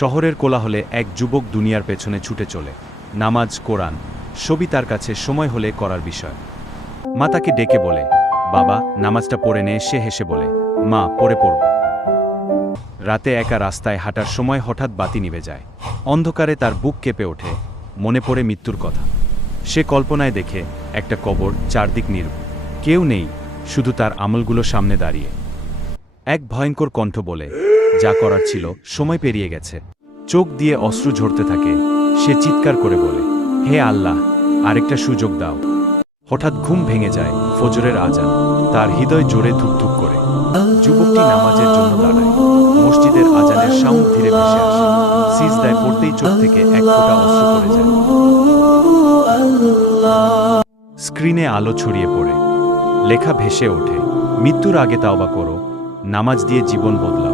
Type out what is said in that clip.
শহরের কোলাহলে এক যুবক দুনিয়ার পেছনে ছুটে চলে। নামাজ, কোরআন সবই তার কাছে সময় হলে করার বিষয়। মা তাকে ডেকে বলে, বাবা নামাজটা পড়ে নে। সে হেসে বলে, মা পরে পড়ব। রাতে একা রাস্তায় হাঁটার সময় হঠাৎ বাতি নিভে যায়। অন্ধকারে তার বুক কেঁপে ওঠে, মনে পড়ে মৃত্যুর কথা। সে কল্পনায় দেখে একটা কবর, চারদিক নির্ভুল, কেউ নেই, শুধু তার আমলগুলো সামনে দাঁড়িয়ে। এক ভয়ঙ্কর কণ্ঠ বলে, যা করার ছিল সময় পেরিয়ে গেছে। চোখ দিয়ে অশ্রু ঝরতে থাকে। সে চিৎকার করে বলে, হে আল্লাহ, আরেকটা সুযোগ দাও। হঠাৎ ঘুম ভেঙে যায়। ফজরের আজান, তার হৃদয় জোরে ধুকধুক করে। যুবকটি নামাজের জন্য দাঁড়ায়। মসজিদের আজানের সাউন্ড ধীরে ভেসে আসে। সিজদায় পড়তেই চোখ থেকে এক ফোঁটা অশ্রু পড়ে যায়। স্ক্রিনে আলো ছড়িয়ে পড়ে, লেখা ভেসে ওঠে, মৃত্যুর আগে তাওবা করো, নামাজ দিয়ে জীবন বদলাও।